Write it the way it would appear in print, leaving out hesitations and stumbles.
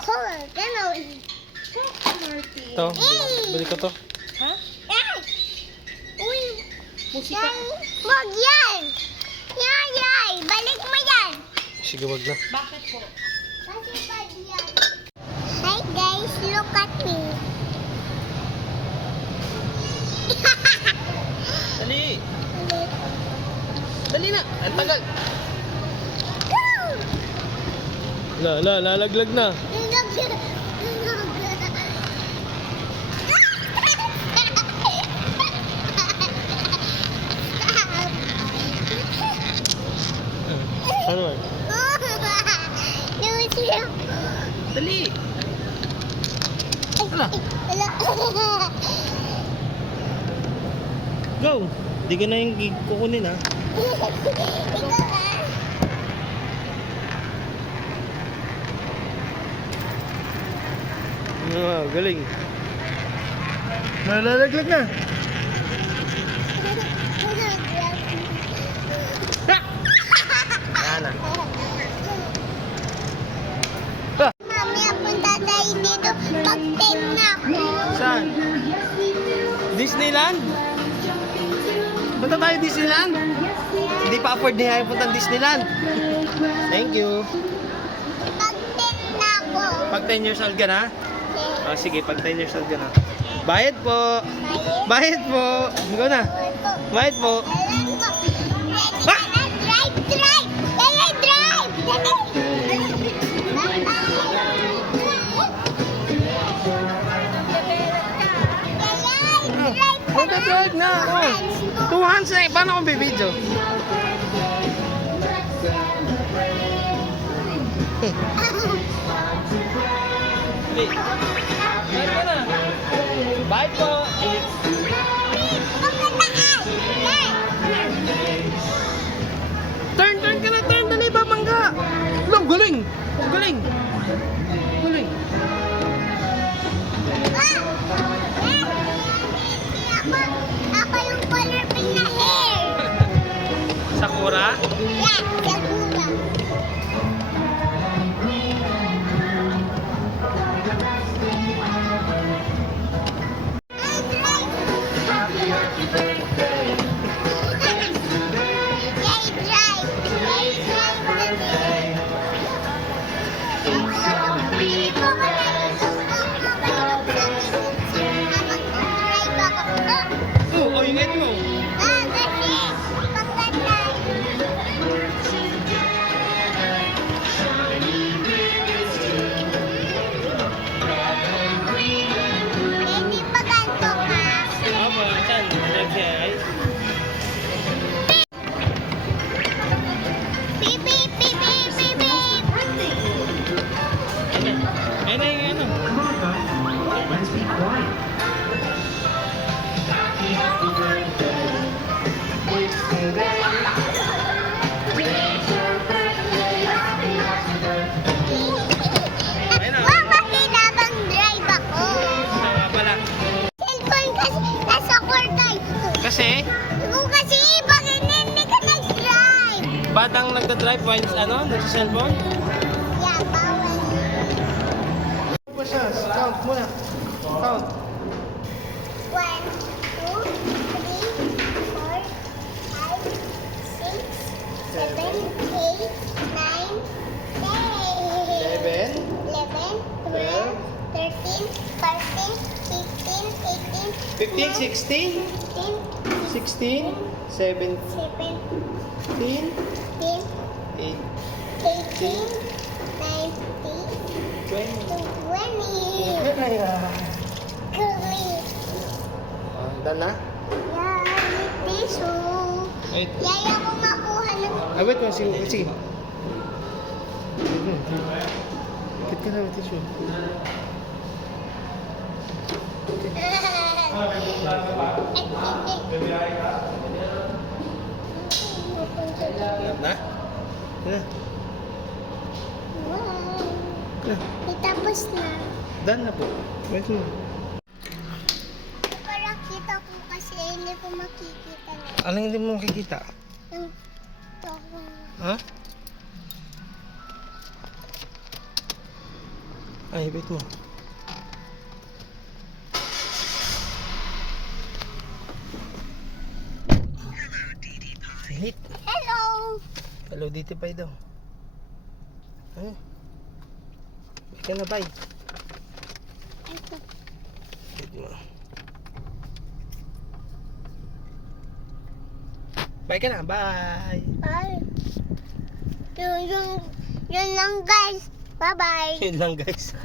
Cool, ganon. Ito, bili ko to. Ha? Uy, Musika. wag yan. Yay, balik mo yan. Sige, wag na. Bakit po? Kasi bad yan. Hi guys, look at me. Dali! Dali na! Ang tagal! Lalaglag na. Ano ba? Dali! Ala! Go! Di ka na yung kukunin ha. Galing. Nalalaglag na. Ana. Mamaya punta tayo dito pag-10 na ako. Saan? Disneyland? Punta tayo Disneyland? Hindi pa afford ni Hayop puntang Disneyland. Thank you. Pag-10 na ako. Pag 10 years old ka na? Oh, sige, pag 10 years old ka na. Bayad po. Bayad po. Go na. Bayad po. Drive na. Oh. 2 hands na. Paano kung bibidyo? Bye po. Turn ka na, turn. Dali, babangga. Lang, galing. Galing. Galing. Ako yung color pink na hair. Sakura? Yeah, Sakura. Oh, yung get mo. Apa, saan? Drive siya ay? Ayun na yung ano. Wag makinabang drive ako. Tama pala. Cellphone kasi nasa kwartay. Kasi, Ikaw kasi pag hindi ka nag-drive. batang nagda-drive while ano, nagsa-cellphone? Yeah, bawal. Pa siya, count muna. Count. 1, 2, 3, 4, 5, 6, 7, 8, 9, 10. 11, 12, 13, 14, 15, 18, 15, 16, 16, 17, 17, 8, 18, 19, 20. 20. Kami. Done na? Yan, tissue. Wait. Yaya ko makuha ng... Wait mo, sige. Kit ka na, tissue. Na? Na? Wow. Tapos na. Done na po. Wait mo. Para kita ko kasi hindi ko makikita na. Anong hindi mo makikita? Yung toko. Ha? Ay, wait mo. Hit. Hello. Hello, dito pa daw. Ay. Bye ka na, bye. Wait mo. Bye ka na, bye. Ay. Yun lang guys. Bye-bye. Yun lang guys.